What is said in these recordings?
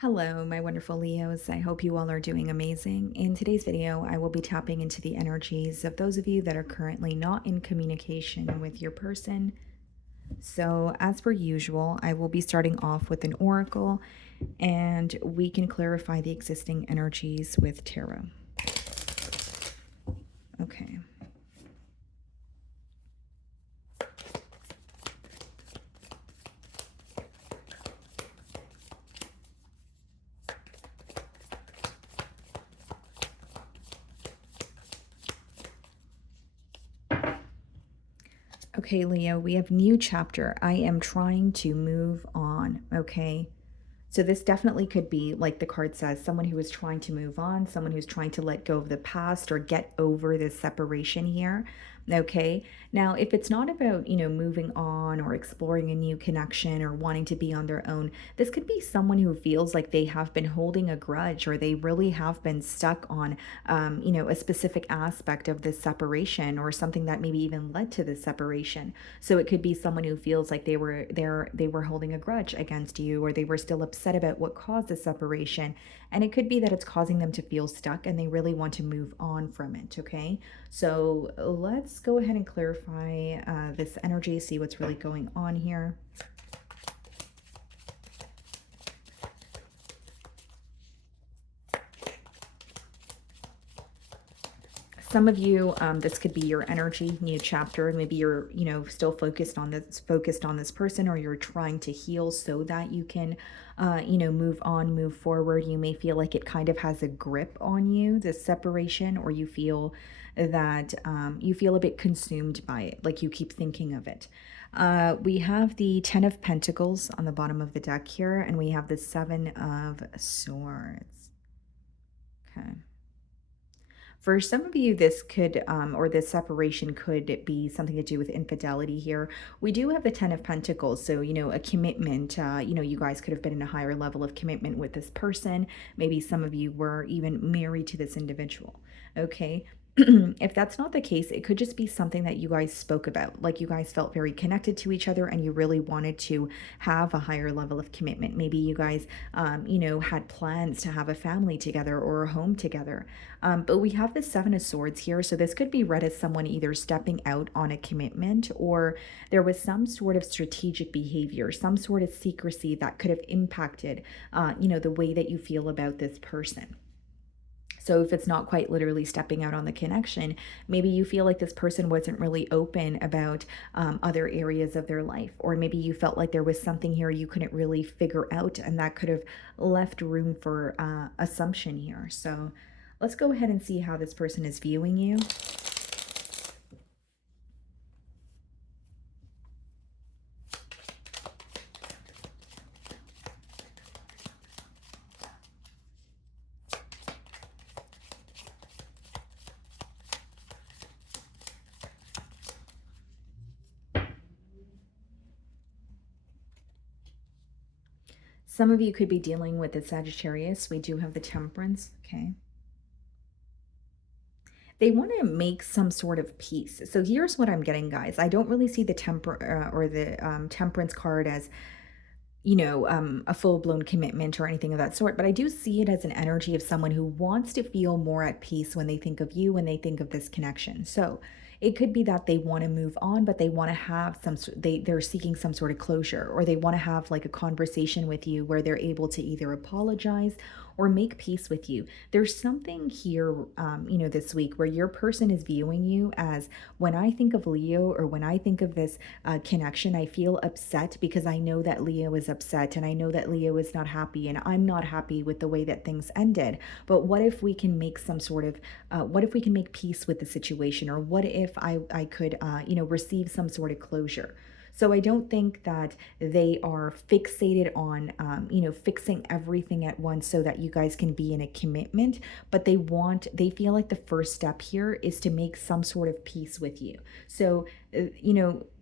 Hello, my wonderful Leos. I hope you all are doing amazing. In today's video, I will be tapping into the energies of those of you that are currently not in communication with your person. So, as per usual, I will be starting off with an oracle and we can clarify the existing energies with tarot. Okay. Okay, Leo, we have new chapter. I am trying to move on. Okay. So this definitely could be, like the card says, someone who is trying to move on, someone who's trying to let go of the past or get over this separation here. Okay. Now, if it's not about, moving on or exploring a new connection or wanting to be on their own, this could be someone who feels like they have been holding a grudge or they really have been stuck on, a specific aspect of this separation or something that maybe even led to this separation. So it could be someone who feels like they were holding a grudge against you, or they were still upset about what caused the separation. And it could be that it's causing them to feel stuck and they really want to move on from it. Okay. So let's go ahead and clarify this energy, see what's really going on here. Some of you, this could be your energy, new chapter. Maybe you're, still focused on this person, or you're trying to heal so that you can, move on, move forward. You may feel like it kind of has a grip on you, this separation, or you feel that you feel a bit consumed by it, like you keep thinking of it. We have the Ten of Pentacles on the bottom of the deck here, and we have the Seven of Swords. Okay. For some of you, this could, or this separation could be something to do with infidelity here. We do have the Ten of Pentacles. So, a commitment, you guys could have been in a higher level of commitment with this person. Maybe some of you were even married to this individual. Okay. If that's not the case, it could just be something that you guys spoke about. Like you guys felt very connected to each other and you really wanted to have a higher level of commitment. Maybe you guys, had plans to have a family together or a home together. But we have the Seven of Swords here. So this could be read as someone either stepping out on a commitment, or there was some sort of strategic behavior, some sort of secrecy that could have impacted, the way that you feel about this person. So if it's not quite literally stepping out on the connection, maybe you feel like this person wasn't really open about other areas of their life, or maybe you felt like there was something here you couldn't really figure out, and that could have left room for assumption here. So let's go ahead and see how this person is viewing you. Some of you could be dealing with the Sagittarius. We do have the Temperance. Okay. They want to make some sort of peace. So here's what I'm getting, guys. I don't really see the temperance card as, a full blown commitment or anything of that sort, but I do see it as an energy of someone who wants to feel more at peace when they think of you, when they think of this connection. So it could be that they want to move on, but they want to have they're seeking some sort of closure, or they want to have like a conversation with you where they're able to either apologize or make peace with you. There's something here, this week where your person is viewing you as, when I think of Leo, or when I think of this connection, I feel upset because I know that Leo is upset, and I know that Leo is not happy, and I'm not happy with the way that things ended. But what if we can make some sort of, what if we can make peace with the situation? Or what if I could, receive some sort of closure? So I don't think that they are fixated on, fixing everything at once so that you guys can be in a commitment, but they feel like the first step here is to make some sort of peace with you. So,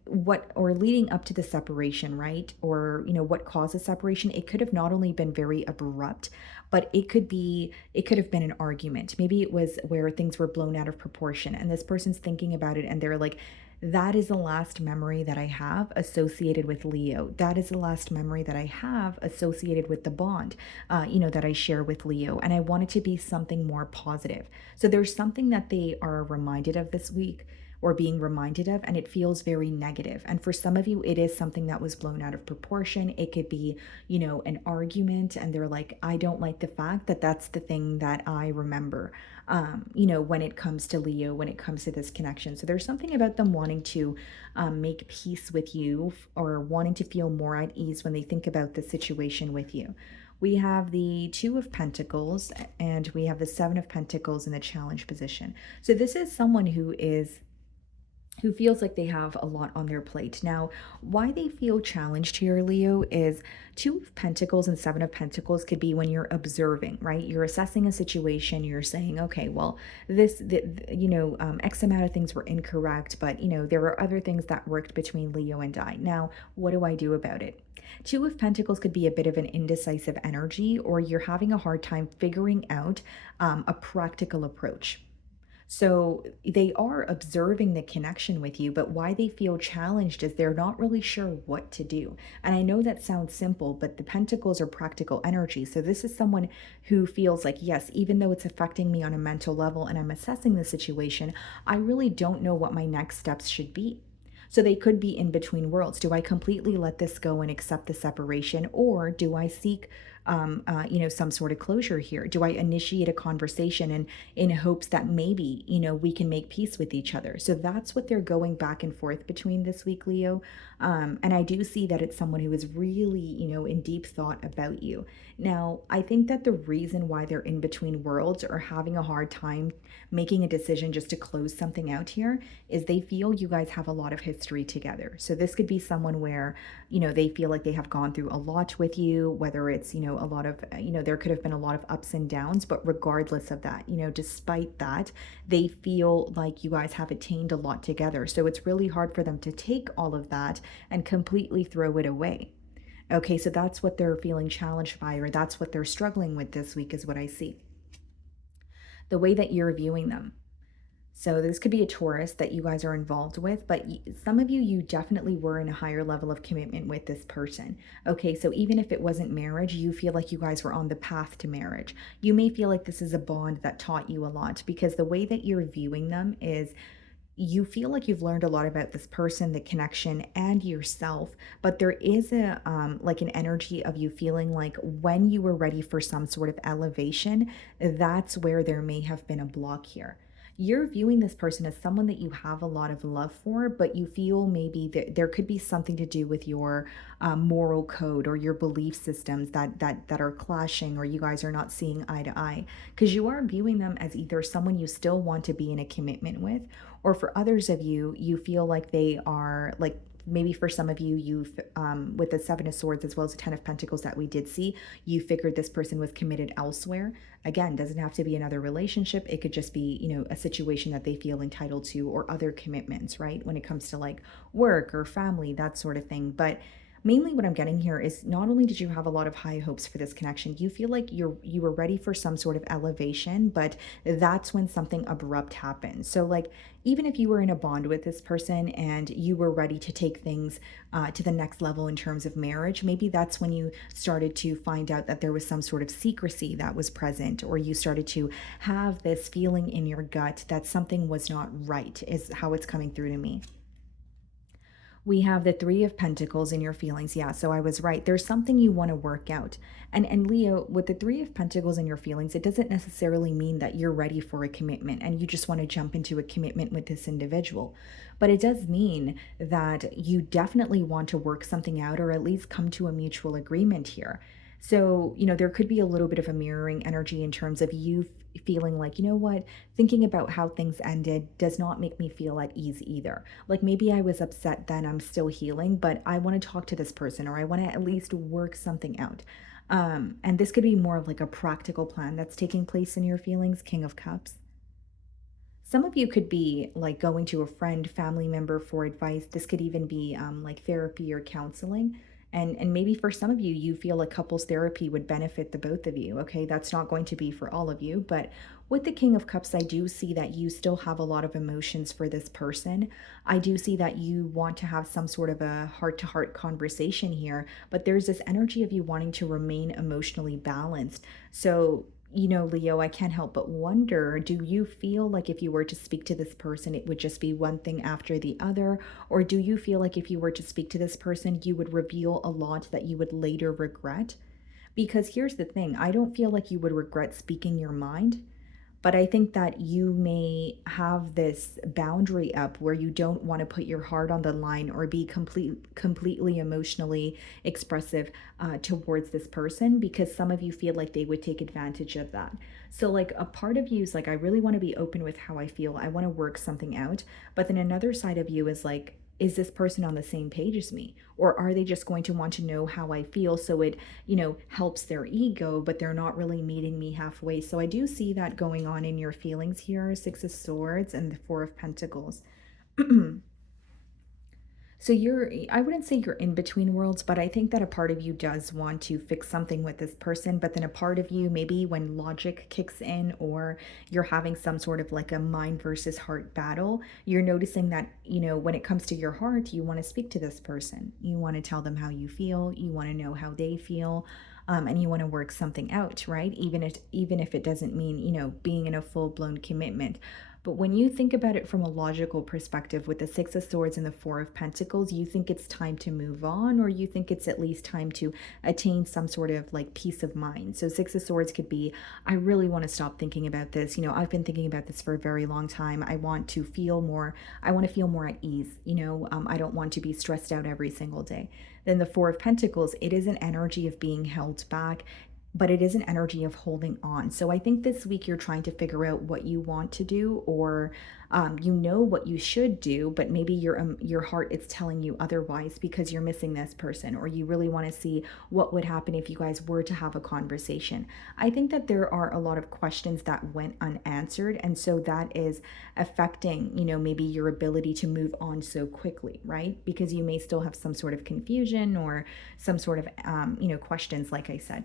what, or leading up to the separation, right? Or, what causes separation, it could have not only been very abrupt, but it could have been an argument. Maybe it was where things were blown out of proportion and this person's thinking about it and they're like, That is the last memory that I have associated with Leo. That is the last memory that I have associated with the bond, that I share with Leo. And I want it to be something more positive. So there's something that they are reminded of this week or being reminded of, and it feels very negative. And for some of you, it is something that was blown out of proportion. It could be, an argument, and they're like, I don't like the fact that that's the thing that I remember, when it comes to Leo, when it comes to this connection. So there's something about them wanting to make peace with you or wanting to feel more at ease when they think about the situation with you. We have the Two of Pentacles and we have the Seven of Pentacles in the challenge position. So this is someone who feels like they have a lot on their plate. Now, why they feel challenged here, Leo, is Two of Pentacles and Seven of Pentacles could be when you're observing, right? You're assessing a situation, you're saying, okay, well, X amount of things were incorrect, but, there are other things that worked between Leo and I. Now, what do I do about it? Two of Pentacles could be a bit of an indecisive energy, or you're having a hard time figuring out a practical approach. So they are observing the connection with you, but why they feel challenged is they're not really sure what to do. And I know that sounds simple, but the pentacles are practical energy. So this is someone who feels like, yes, even though it's affecting me on a mental level and I'm assessing the situation, I really don't know what my next steps should be. So they could be in between worlds. Do I completely let this go and accept the separation, or do I seek, some sort of closure here? Do I initiate a conversation and in hopes that maybe, we can make peace with each other? So that's what they're going back and forth between this week, Leo. And I do see that it's someone who is really, in deep thought about you. Now, I think that the reason why they're in between worlds or having a hard time making a decision just to close something out here is they feel you guys have a lot of history together. So this could be someone where, they feel like they have gone through a lot with you, whether it's, a lot of, there could have been a lot of ups and downs, but regardless of that, despite that, they feel like you guys have attained a lot together. So it's really hard for them to take all of that and completely throw it away. Okay, so that's what they're feeling challenged by, or that's what they're struggling with this week, is what I see. The way that you're viewing them. So this could be a Taurus that you guys are involved with, but some of you, you definitely were in a higher level of commitment with this person. Okay, so even if it wasn't marriage, you feel like you guys were on the path to marriage. You may feel like this is a bond that taught you a lot, because the way that you're viewing them is you feel like you've learned a lot about this person, the connection, and yourself, but there is a like an energy of you feeling like when you were ready for some sort of elevation, that's where there may have been a block here. You're viewing this person as someone that you have a lot of love for, but you feel maybe there could be something to do with your moral code or your belief systems that are clashing, or you guys are not seeing eye to eye, because you are viewing them as either someone you still want to be in a commitment with, or for others of you, you feel like they are like, maybe for some of you, you've with the Seven of Swords as well as the Ten of Pentacles that we did see, you figured this person was committed elsewhere. Again, doesn't have to be another relationship. It could just be, a situation that they feel entitled to, or other commitments, right? When it comes to like work or family, that sort of thing. But mainly what I'm getting here is not only did you have a lot of high hopes for this connection, you feel like you were ready for some sort of elevation, but that's when something abrupt happened. So like, even if you were in a bond with this person and you were ready to take things to the next level in terms of marriage, maybe that's when you started to find out that there was some sort of secrecy that was present, or you started to have this feeling in your gut that something was not right, is how it's coming through to me. We have the Three of Pentacles in your feelings. Yeah, so I was right. There's something you want to work out. And Leo, with the Three of Pentacles in your feelings, it doesn't necessarily mean that you're ready for a commitment and you just want to jump into a commitment with this individual. But it does mean that you definitely want to work something out, or at least come to a mutual agreement here. So, there could be a little bit of a mirroring energy in terms of you feeling like, what, thinking about how things ended does not make me feel at ease either. Like, maybe I was upset then, I'm still healing, but I want to talk to this person, or I want to at least work something out. And this could be more of like a practical plan that's taking place in your feelings, King of Cups. Some of you could be like going to a friend, family member for advice. This could even be like therapy or counseling. And maybe for some of you, you feel like couples therapy would benefit the both of you. Okay, that's not going to be for all of you, but with the King of Cups, I do see that you still have a lot of emotions for this person. I do see that you want to have some sort of a heart to heart conversation here, but there's this energy of you wanting to remain emotionally balanced. So, Leo, I can't help but wonder, do you feel like if you were to speak to this person, it would just be one thing after the other? Or do you feel like if you were to speak to this person, you would reveal a lot that you would later regret? Because here's the thing, I don't feel like you would regret speaking your mind, but I think that you may have this boundary up where you don't want to put your heart on the line or be completely emotionally expressive towards this person, because some of you feel like they would take advantage of that. So, like, a part of you is like, I really want to be open with how I feel. I want to work something out. But then another side of you is like, is this person on the same page as me? Or are they just going to want to know how I feel so it, helps their ego, but they're not really meeting me halfway? So I do see that going on in your feelings here, Six of Swords and the Four of Pentacles. So I wouldn't say you're in between worlds, but I think that a part of you does want to fix something with this person. But then a part of you, maybe when logic kicks in or you're having some sort of like a mind versus heart battle, you're noticing that, when it comes to your heart, you want to speak to this person. You want to tell them how you feel. You want to know how they feel. And you want to work something out, right? Even if it doesn't mean, being in a full-blown commitment. But when you think about it from a logical perspective with the Six of Swords and the Four of Pentacles, you think it's time to move on, or you think it's at least time to attain some sort of like peace of mind. So Six of Swords could be, I really want to stop thinking about this. I've been thinking about this for a very long time. I want to feel more, at ease. I don't want to be stressed out every single day. Then the Four of Pentacles, it is an energy of being held back, but it is an energy of holding on. So I think this week you're trying to figure out what you want to do, or you know what you should do, but maybe your heart is telling you otherwise because you're missing this person, or you really want to see what would happen if you guys were to have a conversation. I think that there are a lot of questions that went unanswered, and so that is affecting, maybe your ability to move on so quickly, right? Because you may still have some sort of confusion or some sort of, questions, like I said.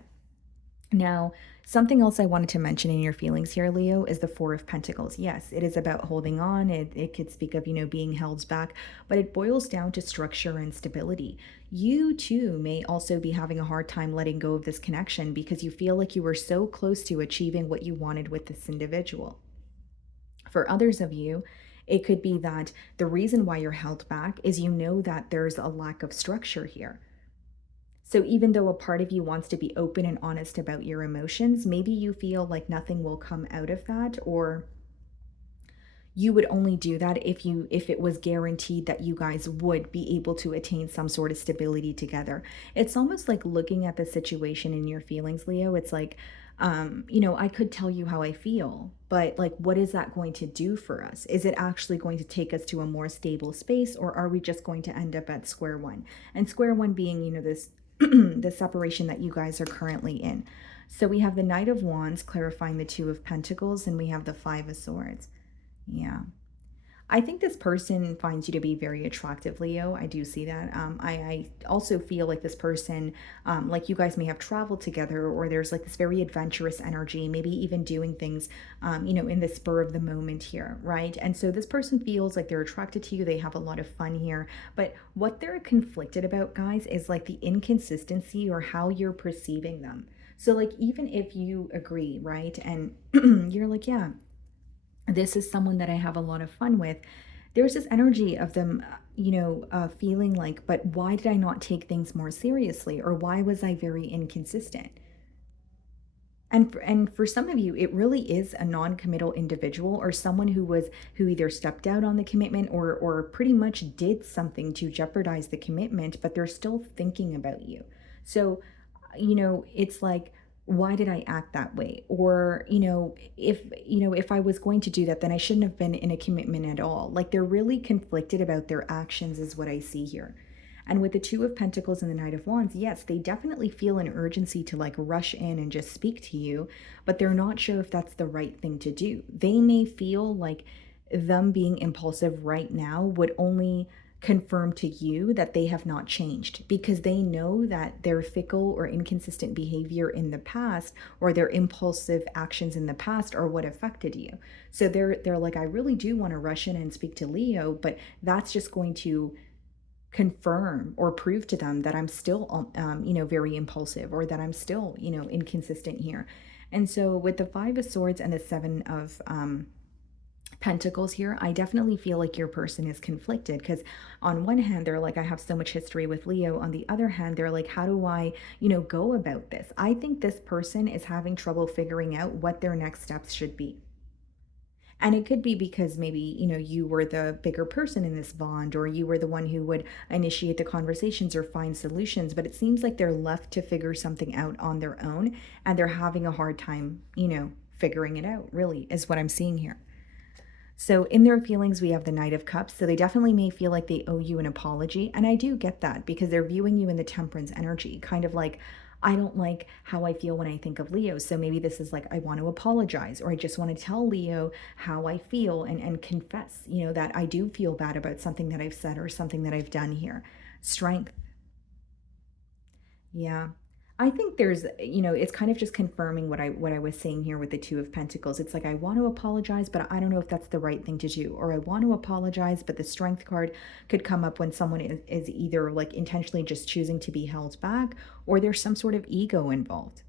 Now, something else I wanted to mention in your feelings here, Leo, is the Four of Pentacles. Yes, it is about holding on. It could speak of, being held back, but it boils down to structure and stability. You too may also be having a hard time letting go of this connection because you feel like you were so close to achieving what you wanted with this individual. For others of you, it could be that the reason why you're held back is that there's a lack of structure here. So even though a part of you wants to be open and honest about your emotions, maybe you feel like nothing will come out of that, or you would only do that if it was guaranteed that you guys would be able to attain some sort of stability together. It's almost like looking at the situation in your feelings, Leo. It's like, I could tell you how I feel, but like, what is that going to do for us? Is it actually going to take us to a more stable space, or are we just going to end up at square one? And square one being, this the separation that you guys are currently in. So we have the Knight of Wands clarifying the Two of Pentacles, and we have the Five of Swords. Yeah. I think this person finds you to be very attractive, Leo. I do see that. I also feel like this person, like you guys may have traveled together, or there's like this very adventurous energy, maybe even doing things, in the spur of the moment here, right? And so this person feels like they're attracted to you. They have a lot of fun here. But what they're conflicted about, guys, is like the inconsistency or how you're perceiving them. So, like, even if you agree, right? And you're like, yeah, this is someone that I have a lot of fun with. There's this energy of them, feeling like, but why did I not take things more seriously? Or why was I very inconsistent? And for some of you, it really is a non-committal individual, or someone who either stepped out on the commitment, or pretty much did something to jeopardize the commitment, but they're still thinking about you. So, it's like, why did I act that way? Or, if I was going to do that, then I shouldn't have been in a commitment at all. Like, they're really conflicted about their actions, is what I see here. And with the Two of Pentacles and the Knight of Wands, yes, they definitely feel an urgency to like rush in and just speak to you, but they're not sure if that's the right thing to do. They may feel like them being impulsive right now would only confirm to you that they have not changed, because they know that their fickle or inconsistent behavior in the past, or their impulsive actions in the past, are what affected you. So they're like, I really do want to rush in and speak to Leo, but that's just going to confirm or prove to them that I'm still, very impulsive, or that I'm still, inconsistent here. And so with the Five of Swords and the Seven of Pentacles here, I definitely feel like your person is conflicted, because on one hand, they're like, I have so much history with Leo. On the other hand, they're like, how do I, go about this? I think this person is having trouble figuring out what their next steps should be. And it could be because maybe, you were the bigger person in this bond, or you were the one who would initiate the conversations or find solutions. But it seems like they're left to figure something out on their own, and they're having a hard time, figuring it out, really, is what I'm seeing here. So in their feelings, we have the Knight of Cups. So they definitely may feel like they owe you an apology. And I do get that, because they're viewing you in the Temperance energy, kind of like, I don't like how I feel when I think of Leo. So maybe this is like, I want to apologize, or I just want to tell Leo how I feel, and confess, that I do feel bad about something that I've said or something that I've done here. Strength. Yeah. I think there's, it's kind of just confirming what I was saying here with the Two of Pentacles. It's like, I want to apologize, but I don't know if that's the right thing to do. Or I want to apologize, but the Strength card could come up when someone is either like intentionally just choosing to be held back, or there's some sort of ego involved.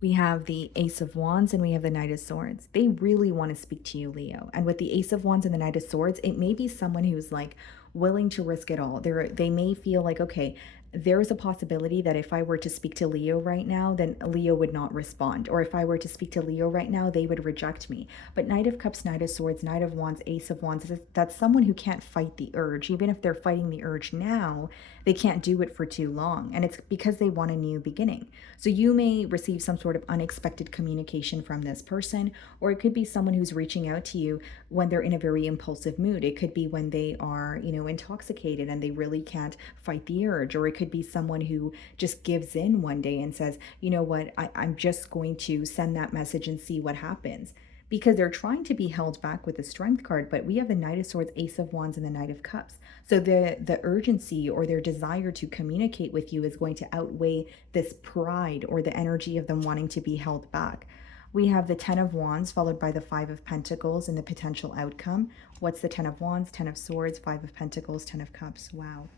We have the Ace of Wands and we have the Knight of Swords. They really want to speak to you, Leo. And with the Ace of Wands and the Knight of Swords, it may be someone who's like willing to risk it all. They may feel like, okay, there is a possibility that if I were to speak to Leo right now, then Leo would not respond. Or if I were to speak to Leo right now, they would reject me. But Knight of Cups, Knight of Swords, Knight of Wands, Ace of Wands, that's someone who can't fight the urge. Even if they're fighting the urge now, they can't do it for too long. And it's because they want a new beginning. So you may receive some sort of unexpected communication from this person, or it could be someone who's reaching out to you when they're in a very impulsive mood. It could be when they are, intoxicated and they really can't fight the urge, or it could be someone who just gives in one day and says, you know what, I'm just going to send that message and see what happens, because they're trying to be held back with the Strength card. But we have the Knight of Swords, Ace of Wands, and the Knight of Cups. So the urgency or their desire to communicate with you is going to outweigh this pride or the energy of them wanting to be held back. We have the Ten of Wands followed by the Five of Pentacles and the potential outcome. What's the Ten of Wands, Ten of Swords, Five of Pentacles, Ten of Cups? Wow.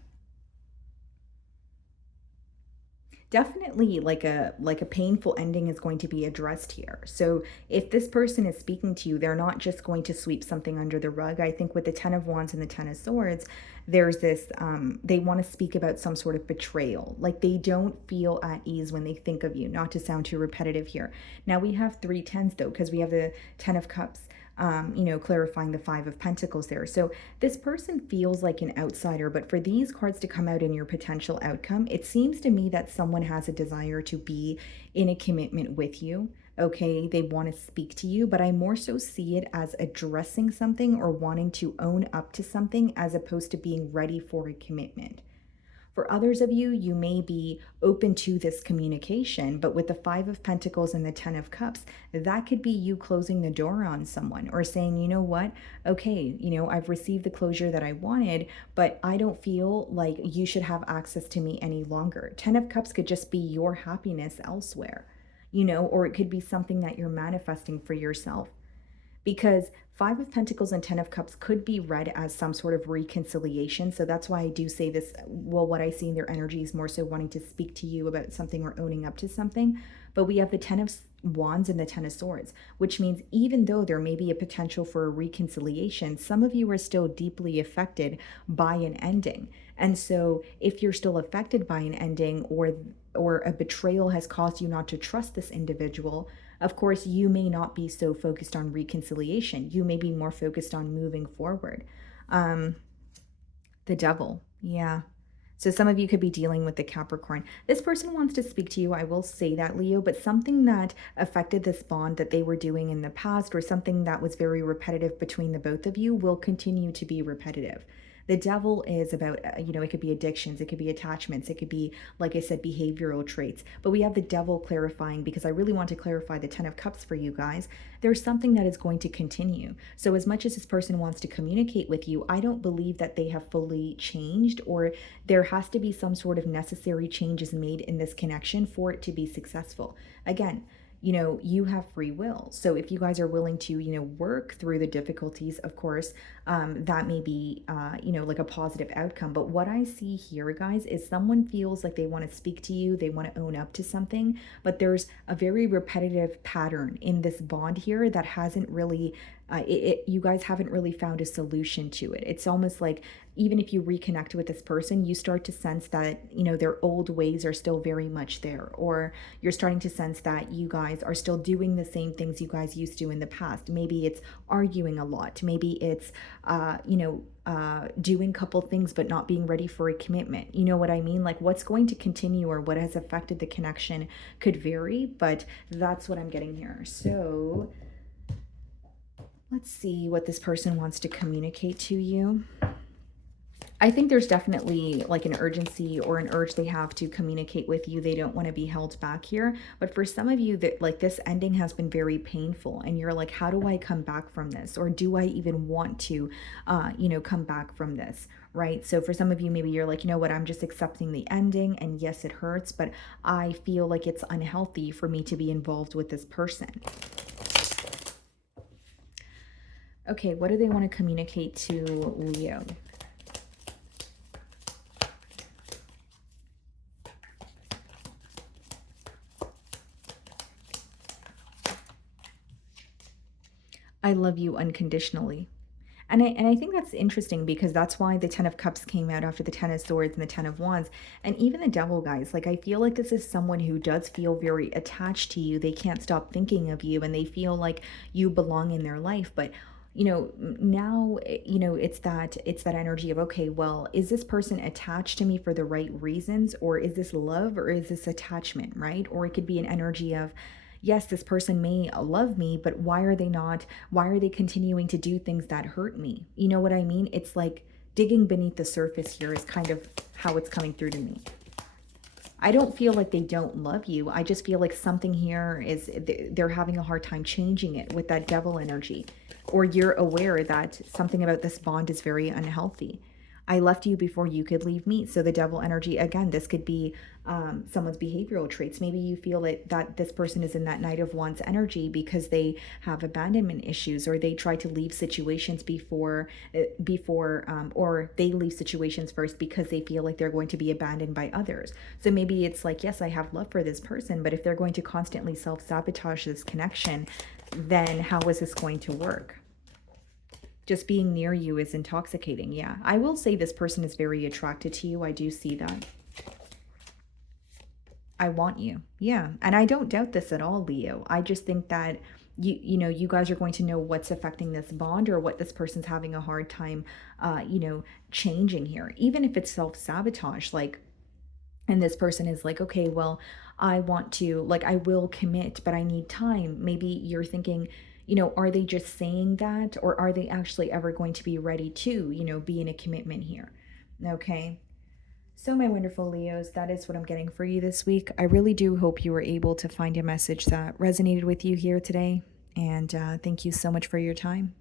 Definitely like a painful ending is going to be addressed here. So if this person is speaking to you, they're not just going to sweep something under the rug. I think with the Ten of Wands and the Ten of Swords, there's this they want to speak about some sort of betrayal. Like they don't feel at ease when they think of you. Not to sound too repetitive here. Now we have three tens though, because we have the Ten of Cups, clarifying the Five of Pentacles there. So this person feels like an outsider, but for these cards to come out in your potential outcome, it seems to me that someone has a desire to be in a commitment with you. Okay, they want to speak to you, but I more so see it as addressing something or wanting to own up to something, as opposed to being ready for a commitment. For others of you, you may be open to this communication, but with the Five of Pentacles and the Ten of Cups, that could be you closing the door on someone, or saying, you know what, okay, I've received the closure that I wanted, but I don't feel like you should have access to me any longer. Ten of Cups could just be your happiness elsewhere, or it could be something that you're manifesting for yourself, because Five of Pentacles and Ten of Cups could be read as some sort of reconciliation. So that's why I do say this. Well, what I see in their energy is more so wanting to speak to you about something or owning up to something. But we have the Ten of Wands and the Ten of Swords, which means even though there may be a potential for a reconciliation, some of you are still deeply affected by an ending. And so if you're still affected by an ending, or a betrayal has caused you not to trust this individual, of course, you may not be so focused on reconciliation. You may be more focused on moving forward. The Devil. Yeah. So some of you could be dealing with the Capricorn. This person wants to speak to you, I will say that, Leo, but something that affected this bond that they were doing in the past, or something that was very repetitive between the both of you, will continue to be repetitive. The devil is about, it could be addictions, it could be attachments, it could be, like I said, behavioral traits. But we have the devil clarifying, because I really want to clarify the 10 of cups for you guys. There's something that is going to continue. So as much as this person wants to communicate with you, I don't believe that they have fully changed, or there has to be some sort of necessary changes made in this connection for it to be successful. Again, you have free will. So if you guys are willing to, work through the difficulties, of course, that may be, like a positive outcome. But what I see here, guys, is someone feels like they want to speak to you, they want to own up to something, but there's a very repetitive pattern in this bond here that hasn't really, you guys haven't really found a solution to it. It's almost like even if you reconnect with this person, you start to sense that, their old ways are still very much there, or you're starting to sense that you guys are still doing the same things you guys used to in the past. Maybe it's arguing a lot. Maybe it's, doing a couple things but not being ready for a commitment. You know what I mean? Like what's going to continue or what has affected the connection could vary, but that's what I'm getting here. So let's see what this person wants to communicate to you. I think there's definitely like an urgency or an urge they have to communicate with you. They don't want to be held back here. But for some of you, that like this ending has been very painful, and you're like, how do I come back from this? Or do I even want to, come back from this? Right. So for some of you, maybe you're like, you know what, I'm just accepting the ending. And yes, it hurts, but I feel like it's unhealthy for me to be involved with this person. Okay, what do they want to communicate to Leo? I love you unconditionally. And I think that's interesting, because that's why the 10 of Cups came out after the 10 of Swords and the 10 of Wands. And even the Devil, guys, like I feel like this is someone who does feel very attached to you. They can't stop thinking of you, and they feel like you belong in their life. But now, it's that energy of, okay, well, is this person attached to me for the right reasons, or is this love, or is this attachment, right? Or it could be an energy of, yes, this person may love me, but why are they continuing to do things that hurt me? You know what I mean? It's like digging beneath the surface here is kind of how it's coming through to me. I don't feel like they don't love you. I just feel like something here is they're having a hard time changing it with that devil energy. Or you're aware that something about this bond is very unhealthy. I left you before you could leave me. So the devil energy, again, this could be someone's behavioral traits. Maybe you feel that this person is in that Knight of Wands energy because they have abandonment issues, or they try to leave situations or they leave situations first because they feel like they're going to be abandoned by others. So maybe it's like, yes, I have love for this person, but if they're going to constantly self-sabotage this connection, then how is this going to work? Just being near you is intoxicating. Yeah, I will say this person is very attracted to you. I do see that. I want you. Yeah, and I don't doubt this at all, Leo. I just think that you guys are going to know what's affecting this bond, or what this person's having a hard time changing here. Even if it's self-sabotage, like, and this person is like, okay, well, I want to, like, I will commit, but I need time. Maybe you're thinking, are they just saying that, or are they actually ever going to be ready to, be in a commitment here? Okay. So, my wonderful Leos, that is what I'm getting for you this week. I really do hope you were able to find a message that resonated with you here today. And thank you so much for your time.